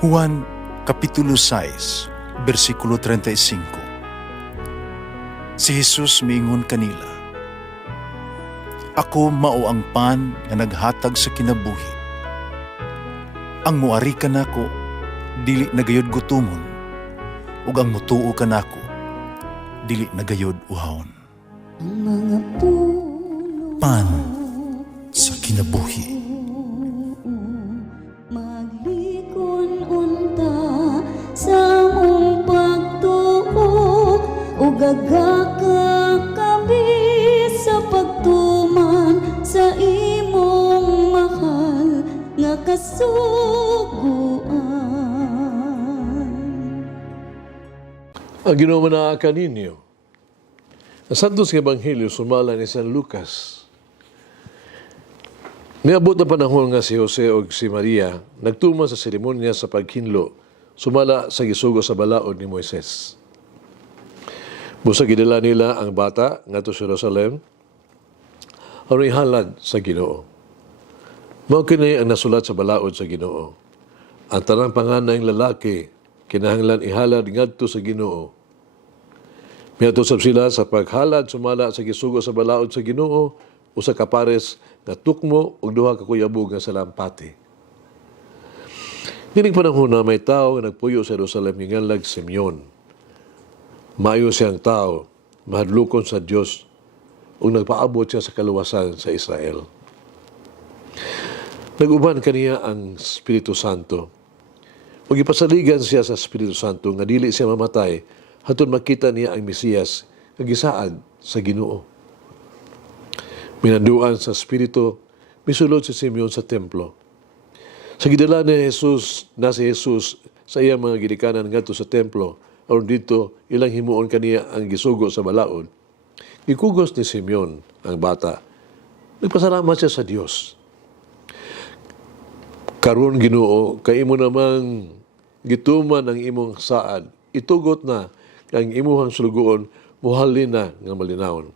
Juan Kapitulo 6, versikulo 35. Si Jesus miingon kanila, "Ako mao ang pan nga naghatag sa kinabuhi. Ang muari kanako dili nagayod gutomon, ug ang mutuo kanako dili nagayod uhawon." Ang mga puno Pan sa kinabuhi. maglikon unta sa mong pagtuo ug gagaka kami sa pagtuman sa imong mahal nga kasuguan. Ang Ginoo manaakan ninyo. Sa Santos nga Ebanghelyo sumala ni San Lucas. Niabot na panahon nga si Jose o si Maria nagtuman sa seremonya sa paghinlo sumala sa gisugo sa balaod ni Moises. Busa gidala nila ang bata ngadto sa Jerusalem aron ihalad sa Ginoo. Mao kini ang nasulat sa balaod sa Ginoo. Ang tanang panganay lalaki kinahanglan ihalad ngadto sa Ginoo. Miatusab sila sa paghalad sumala sa gisugo sa balaod sa Ginoo usa ka pares nga tukmo ug duha ka kuyabog nga salampati. Dining panahon na may tao nga nagpuyo sa Jerusalem nga nganlag Simeon. Maayo siyang tao, mahadlokon sa Dios ug nagpaabot siya sa kaluwasan sa Israel. Naguban kaniya ang Espiritu Santo. Ug ipasaligan siya sa Espiritu Santo nga dili siya mamatay hatun makita niya ang Mesiyas nga gisaad sa Ginoo. Minanduan sa Espiritu, misulod si Simeon sa templo. Sa gidala ni Jesus, si Jesus sa iyang mga gidikanan ngadto sa templo, aron dito ilang himuon kaniya ang gisugo sa balaod. Gikugos ni Simeon ang bata. Nagpasalamat siya sa Dios. Karon Ginoo, kay imo namang gituman ang imong saad, itugot na ang imuhang sulugoon muhalin na nga malinawon.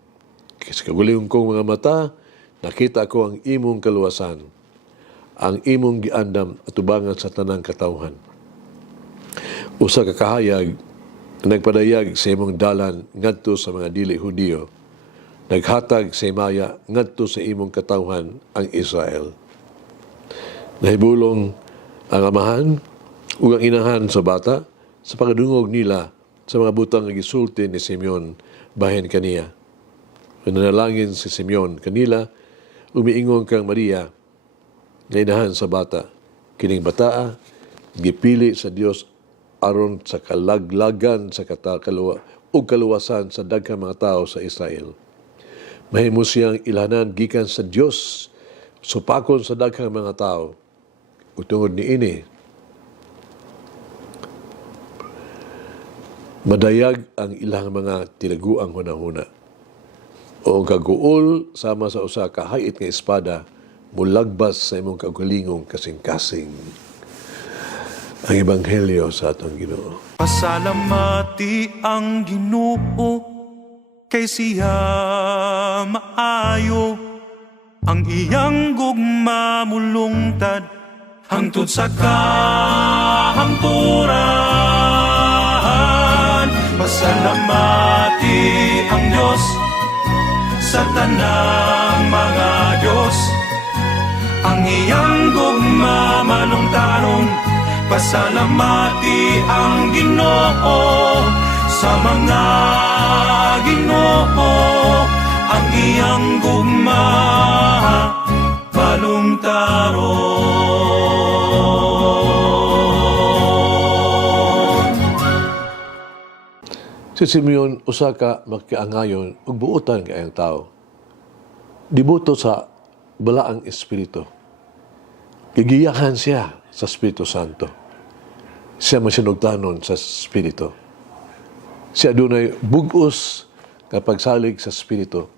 Sa kagulihon kong mga mata, nakita ko ang imong kaluwasan, ang imong giandam at tubangan sa tanang katawhan. Usa ka kahayag, nagpadayag sa imong dalan ngadto sa mga dili Hudiyo, naghatag sa imaya ngadto sa imong katawhan ang Israel. Nahibulong ang amahan ug ang inahan sa bata sa pagdungog nila sa mga butang nga gisulti ni Simeon bahin kaniya. Nanalangin si Simeon kanila, umiingon kang Maria, nga inahan sa bata. Kining bataa, gipili sa Dios aron sa kalaglagan sa kaluwasan sa daghang mga tao sa Israel. Mahimo siyang ilhanan gikan sa Dios, supakon sa daghang mga tao. Ug tungod niini, madayag ang ilang mga tinaguang hunahuna. O kaguol sama sa usa ka hait nga espada mulagbas sa imong kagulingong kasing-kasing. Ang Ebanghelyo sa atong Ginoo. Pasalamati ang Ginoo kay siya maayo, ang iyang gugma mulungtad hangtod sa kahangturan. Pasalamati ang Dios sa tanang mga Diyos, ang iyang gugma malungtaron. Pasalamati ang Ginoo sa mga Ginoo, ang iyang gugma malungtaron. Si Simeon usa ka magkaangayon ug buotan kayang tao. Diboto sa balaang espiritu. Gigiyahan siya sa Espiritu Santo. Siya masinugtanon sa espiritu. Siya dunay bugos nga pagsalig sa espiritu.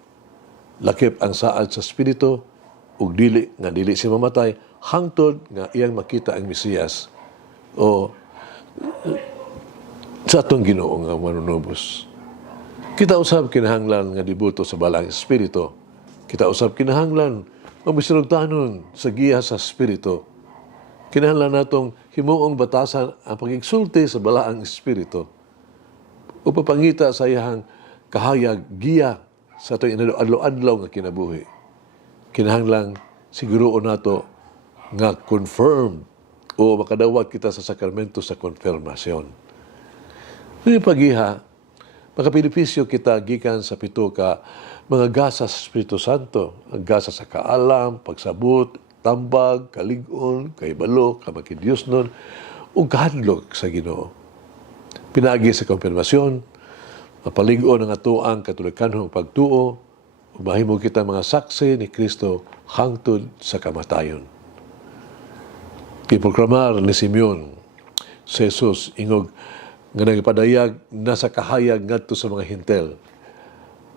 Lakip ang saad sa espiritu ug dili siya mamatay hangtod nga iyang makita ang Mesiyas o sa atong Ginoo nga manunubos. Kita usab kinahanglan nga diboto sa balang espiritu. Kita usab kinahanglan magbisinugtanon sa giya sa espiritu. Kinahanglan natong himuong batasan ang pag-igsulti sa balaang espiritu o papangita sa iyang kahayag, giya sa ito adlaw-adlaw nga kinabuhi. Kinahanglang siguro nato nga confirmed o makadawat kita sa sakramento sa konfirmasyon. Yung pagiha, makapilipisyo kita gikan sa pito ka mga gasa sa Espiritu Santo, ang gasa sa kaalam, pagsabot, tambag, kalig-on, kaibalo, kamakidiyos nun, o kahadlok sa Ginoo. Pinagi sa konfirmasyon, mapalig-on ang atuang katolikanhong pagtuo, mahimo kita mga saksi ni Kristo hangtod sa kamatayon. Iproklamar ni Simeon si Jesus ingog nga nagpadayag nasa kahayag ngadto sa mga hintel.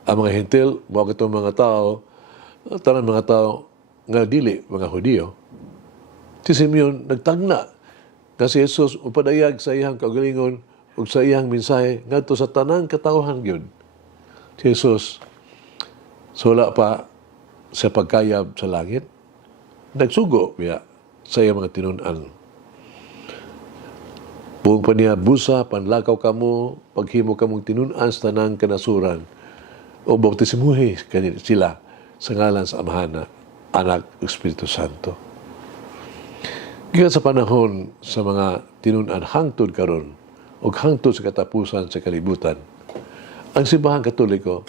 Ang mga hintel, mao kitong mga tao, tanang mga tao nga dili mga Hudiyo. Si Simeon nagtagna nga si Jesus upadayag sa iyang kaugalingon ug sa iyang mensahe ngadto sa tanang katawhan gyud. Si Jesus wala pa sa pagkayab sa langit, nagsugo biya sa iyang mga tinun-an. Buong pa niya, busa, panlakaw kamo, paghimo kamong tinun-an sa tanang kanasuran, o bautisimuhi sila sa ngalan sa Amahan, Anak, Espiritu Santo. Kaya sa panahon sa mga tinun-an hangtod karon o hangtod sa katapusan sa kalibutan, ang Simbahang Katoliko,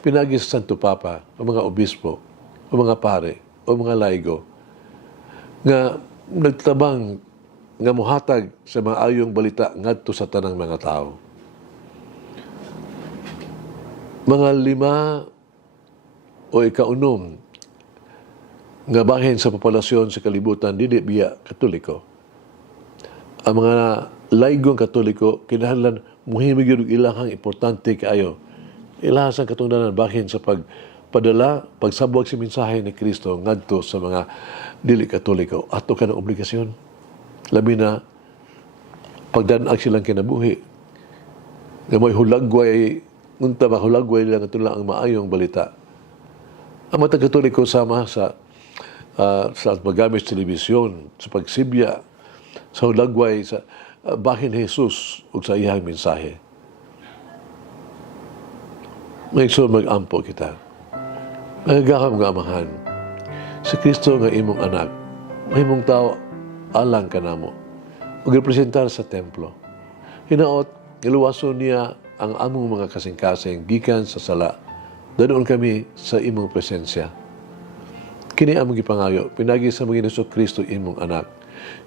pinagi sa Santo Papa, o mga obispo, o mga pare, o mga laigo, nga nagtabang nga muhatag sa maayong balita ngadto sa tanang mga tao. Mga 5 o ikaunom nga bahin sa populasyon sa kalibutan dili biya Katoliko. Ang mga laigong Katoliko kinahanglan muhimig gyud ilahang importante kaayo. Ilahang katungdanan bahin sa pagpadala, pagsabwag sa mensahe ni Kristo ngadto sa mga dili Katoliko. Ato ka ng obligasyon. Labi na pagdanag silang kinabuhi. Nga may hulagway, unta ba hulagway lang ito lang ang maayong balita. Ang mga Katoliko sama sa paggamit sa telebisyon, sa pagsibya, sa hulagway, sa bahin Jesus o sa iyang mensahe. May mag-ampo kita. Magagakam nga Amahan, si Kristo nga imong anak, mahimong tao, alang ka na mo, mag-representar sa templo. Hinaot, iluwason niya ang among mga kasing-kasing gikan sa sala, danoon kami sa imong presensya. Kini among gipangayo, pinagi sa mga Kristo imong anak,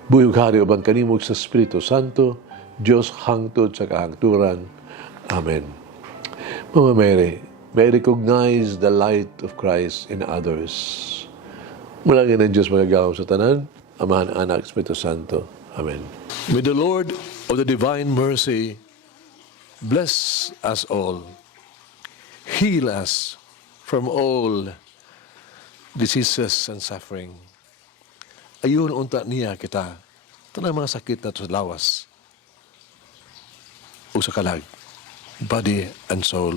buyog hari ubang kanimog sa Espiritu Santo, Diyos hangtod sa kahangturan. Amen. Mama Mary, may recognize the light of Christ in others. Mulangin ng Diyos magagawa sa tanan, Amahan, Anak, Espiritu Santo. Amen. May the Lord of the divine mercy bless us all, heal us from all diseases and suffering. Ayun unta niya kita, tanang mga sakit na sa lawas o sa kalag, body and soul.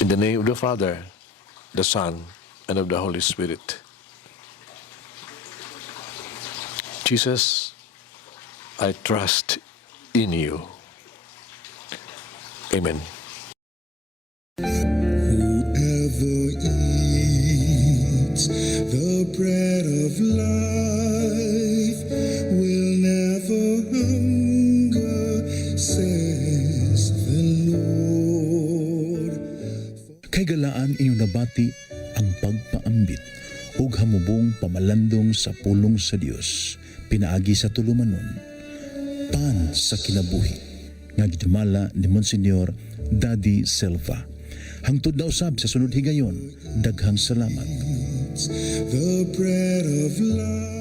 In the name of the Father, the Son, and of the Holy Spirit. Jesus, I trust in you. Amen. Whoever eats the bread of life will never hunger, says the Lord. Kay galaan inyong nabati ang pagpaambit ug hamubong pamalandong sa pulong sa Dios pinaagi sa tulumanon pan sa kinabuhi nga gidumala ni Monsignor Daddy Silva. Hangtod na usab sa sunod higayon, daghang salamat. The bread of life.